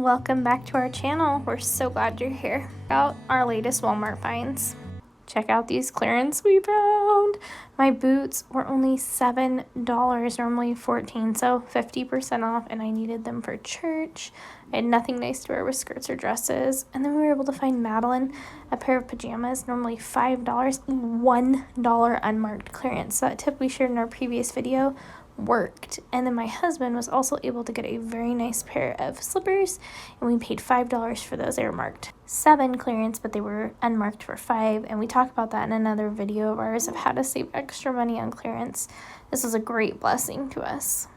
Welcome back to our channel. We're so glad you're here. Check out our latest Walmart finds. Check out these clearance we found. My boots were only $7, normally $14, so 50% off, and I needed them for church. I had nothing nice to wear with skirts or dresses. And then we were able to find Madeline a pair of pajamas, normally $5, $1 unmarked clearance. So that tip we shared in our previous video worked. And then my husband was also able to get a very nice pair of slippers, and we paid $5 for those. They were marked $7 clearance, but they were unmarked for $5, and we talked about that in another video of ours of how to save extra money on clearance. This was a great blessing to us.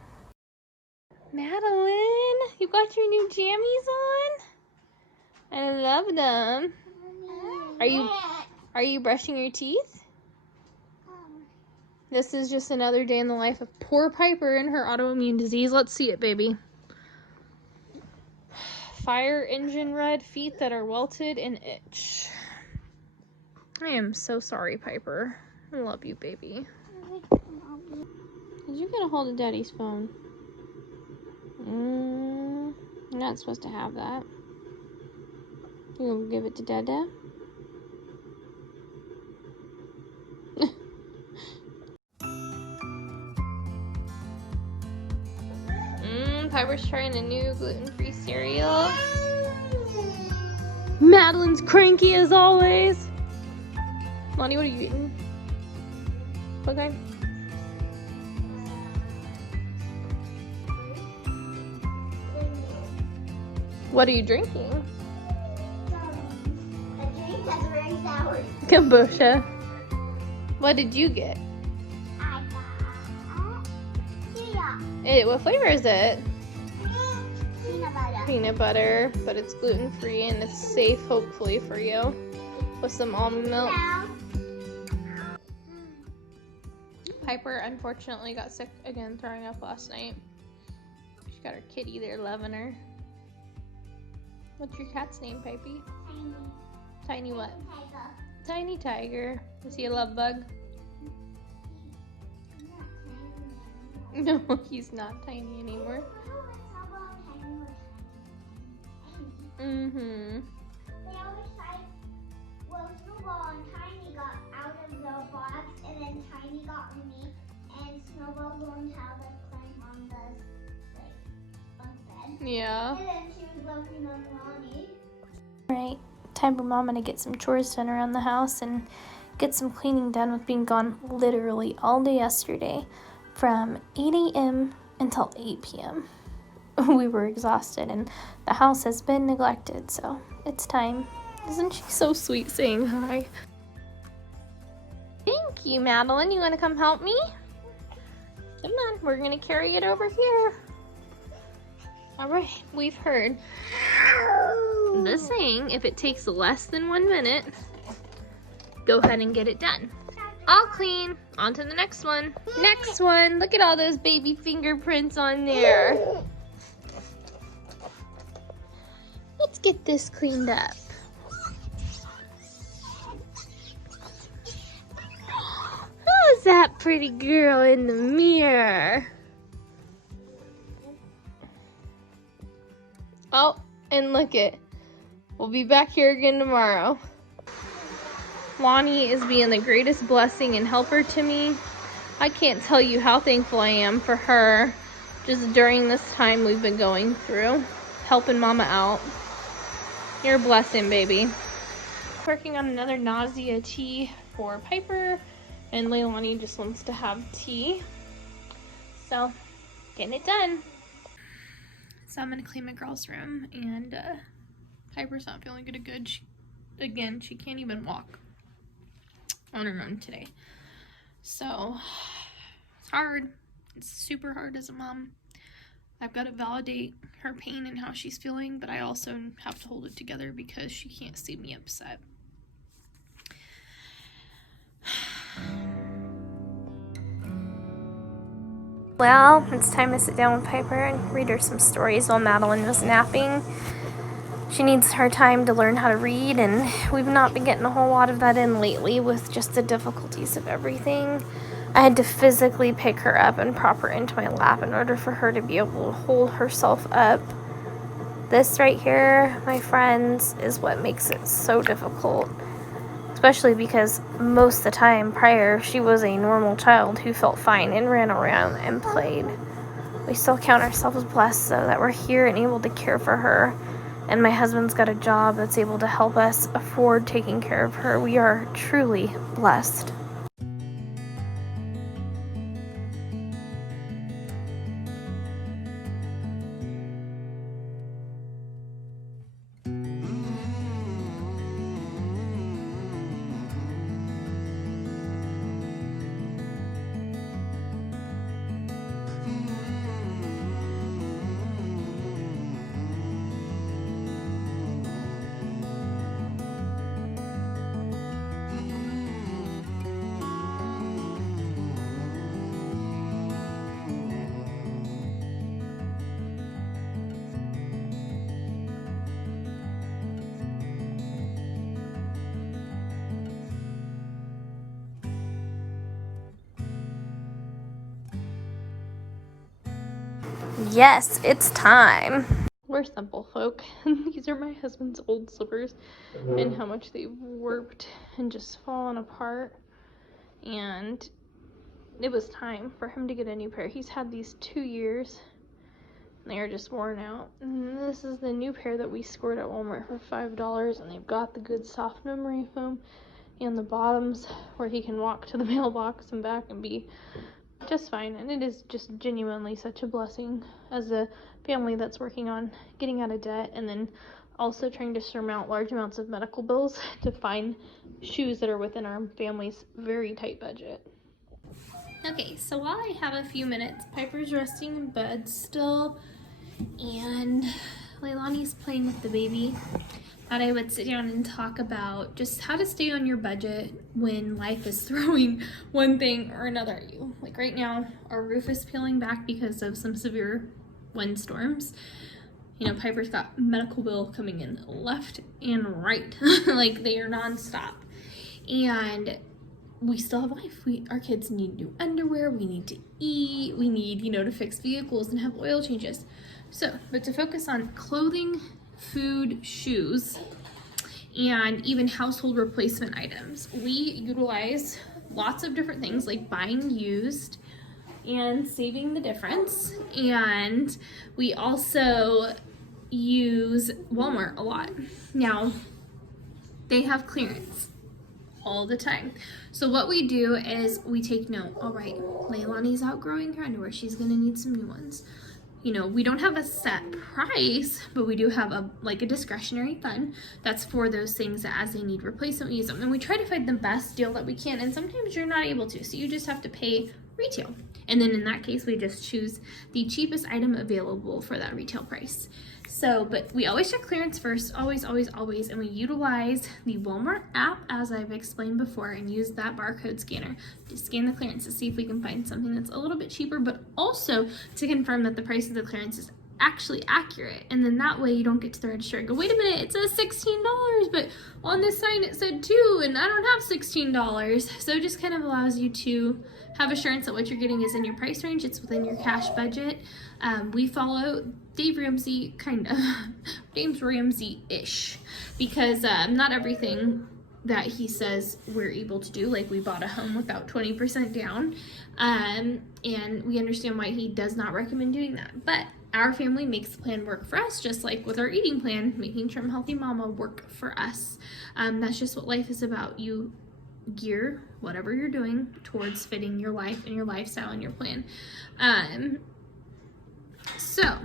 Madeline, you got your new jammies on? I love them. Are you brushing your teeth? This is just another day in the life of poor Piper and her autoimmune disease. Let's see it, baby. Fire engine red, feet that are welted and itch. I am so sorry, Piper. I love you, baby. You're gonna hold a daddy's phone. You're not supposed to have that. You gonna give it to Dada? Piper's trying a new gluten-free cereal. Madeline's cranky as always. Lonnie, what are you eating? Okay. What are you drinking? The drink that's very sour. Kombucha. What did you get? I got chia. What flavor is it? Peanut butter. Peanut butter, but it's gluten-free and it's safe, hopefully, for you. With some almond milk. Piper unfortunately got sick again, throwing up last night. She got her kitty there loving her. What's your cat's name, Pipey? Tiny. Tiny what? Tiger. Tiny Tiger. Is he a love bug? No, he's not tiny anymore. Mm-hmm. They always try, well, Snowball and Tiny got out of the box, and then Tiny got on me, and Snowball learned how to climb on the, on the bed. Yeah. And then she was looking on Lonnie. Right. Time for Mom to get some chores done around the house and get some cleaning done with being gone literally all day yesterday from 8 a.m. until 8 p.m. We were exhausted and the house has been neglected, so it's time. Isn't she so sweet saying hi? Thank you, Madeline. You want to come help me? Come on, we're going to carry it over here. All right, we've heard the saying, if it takes less than 1 minute, go ahead and get it done. All clean. On to the next one. Next one. Look at all those baby fingerprints on there. Let's get this cleaned up. Who's that pretty girl in the mirror? Oh, and look it. We'll be back here again tomorrow. Lonnie is being the greatest blessing and helper to me. I can't tell you how thankful I am for her just during this time we've been going through, helping Mama out. You're a blessing, baby. Working on another nausea tea for Piper, and Leilani just wants to have tea. So, getting it done. So I'm gonna clean my girl's room, and Piper's not feeling good. She can't even walk on her own today. So, it's hard. It's super hard as a mom. I've got to validate her pain and how she's feeling, but I also have to hold it together because she can't see me upset. Well, it's time to sit down with Piper and read her some stories while Madeline was napping. She needs her time to learn how to read, and we've not been getting a whole lot of that in lately with just the difficulties of everything. I had to physically pick her up and prop her into my lap in order for her to be able to hold herself up This right here, my friends, is what makes it so difficult. Especially because most of the time prior, she was a normal child who felt fine and ran around and played. We still count ourselves blessed, though, that we're here and able to care for her. And my husband's got a job that's able to help us afford taking care of her. We are truly blessed. Yes, it's time. We're simple folk. These are my husband's old slippers and how much they've warped and just fallen apart. And it was time for him to get a new pair. He's had these 2 years. They are just worn out. And this is the new pair that we scored at Walmart for $5. And they've got the good soft memory foam and the bottoms where he can walk to the mailbox and back and be just fine. And it is just genuinely such a blessing as a family that's working on getting out of debt and then also trying to surmount large amounts of medical bills to find shoes that are within our family's very tight budget. Okay, so while I have a few minutes, Piper's resting in bed still and Leilani's playing with the baby. Thought I would sit down and talk about just how to stay on your budget when life is throwing one thing or another at you. Like right now, our roof is peeling back because of some severe windstorms. You know, Piper's got medical bill coming in left and right. Like they are nonstop. And we still have life. Our kids need new underwear. We need to eat. We need, to fix vehicles and have oil changes. So, but to focus on clothing, food, shoes, and even household replacement items, we utilize lots of different things like buying used and saving the difference. And we also use Walmart a lot. Now, they have clearance all the time. So what we do is we take note. All right, Leilani's outgrowing her underwear. She's gonna need some new ones. We don't have a set price, but we do have a discretionary fund that's for those things that as they need replacement, we use them. And we try to find the best deal that we can. And sometimes you're not able to, so you just have to pay retail. And then in that case, we just choose the cheapest item available for that retail price. So, but we always check clearance first, always, always, always, and we utilize the Walmart app, as I've explained before, and use that barcode scanner to scan the clearance to see if we can find something that's a little bit cheaper, but also to confirm that the price of the clearance is actually accurate. And then that way you don't get to the register and go, wait a minute, it says $16, but on this sign it said $2, and I don't have $16. So it just kind of allows you to have assurance that what you're getting is in your price range, it's within your cash budget. We follow Dave Ramsey, James Ramsey-ish, because not everything that he says we're able to do, like we bought a home without 20% down, and we understand why he does not recommend doing that. But our family makes the plan work for us, just like with our eating plan, making Trim Healthy Mama work for us. That's just what life is about. You gear whatever you're doing towards fitting your life and your lifestyle and your plan. So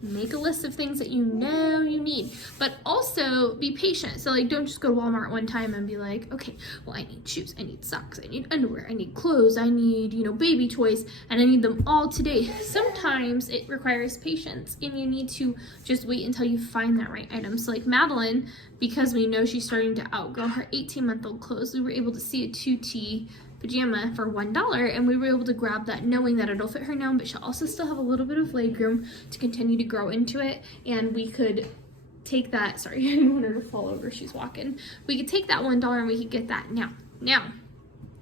make a list of things that you know you need, but also be patient. So don't just go to Walmart one time and be like, okay, well, I need shoes, I need socks, I need underwear, I need clothes, I need, baby toys, and I need them all today. Sometimes it requires patience and you need to just wait until you find that right item. So Madeline, because we know she's starting to outgrow her 18-month-old clothes, we were able to see a 2T pajama for $1, and we were able to grab that knowing that it'll fit her now, but she'll also still have a little bit of leg room to continue to grow into it. And we could take that, sorry, I didn't want her to fall over, she's walking. We could take that $1 and we could get that now.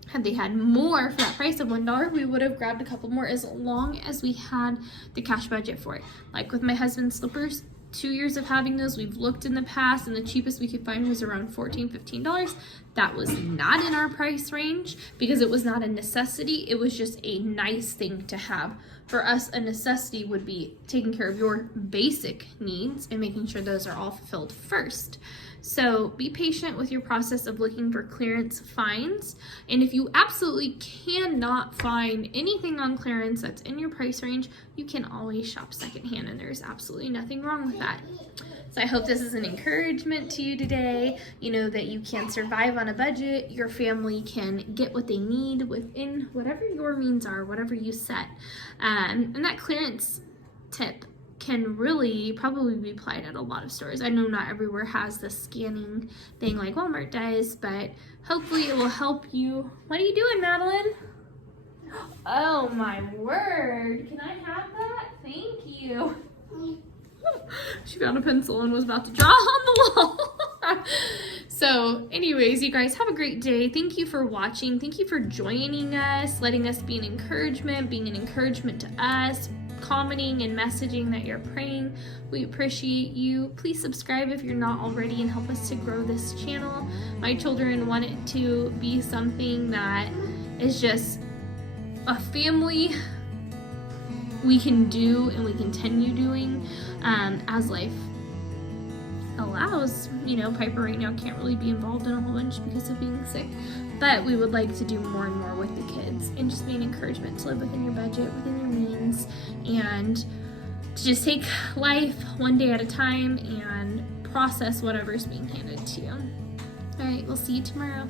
Had they had more for that price of $1, we would have grabbed a couple more as long as we had the cash budget for it. Like with my husband's slippers, 2 years of having those. We've looked in the past, and the cheapest we could find was around $14, $15. That was not in our price range because it was not a necessity. It was just a nice thing to have. For us, a necessity would be taking care of your basic needs and making sure those are all fulfilled first. So be patient with your process of looking for clearance finds. And if you absolutely cannot find anything on clearance that's in your price range, you can always shop secondhand, and there's absolutely nothing wrong with that. So I hope this is an encouragement to you today. You know that you can survive on a budget. Your family can get what they need within whatever your means are, whatever you set. And that clearance tip can really probably be applied at a lot of stores. I know not everywhere has the scanning thing like Walmart does, but hopefully it will help you. What are you doing, Madeline? Oh my word. Can I have that? Thank you. She found a pencil and was about to draw on the wall. So anyways, you guys have a great day. Thank you for watching. Thank you for joining us, letting us be an encouragement, being an encouragement to us, commenting and messaging that you're praying. We appreciate you. Please subscribe if you're not already and help us to grow this channel. My children want it to be something that is just a family we can do and we continue doing as life allows. You know, Piper right now can't really be involved in a whole bunch because of being sick, but we would like to do more and more with the kids and just be an encouragement to live within your budget, within your means, and to just take life one day at a time and process whatever's being handed to you. All right, we'll see you tomorrow.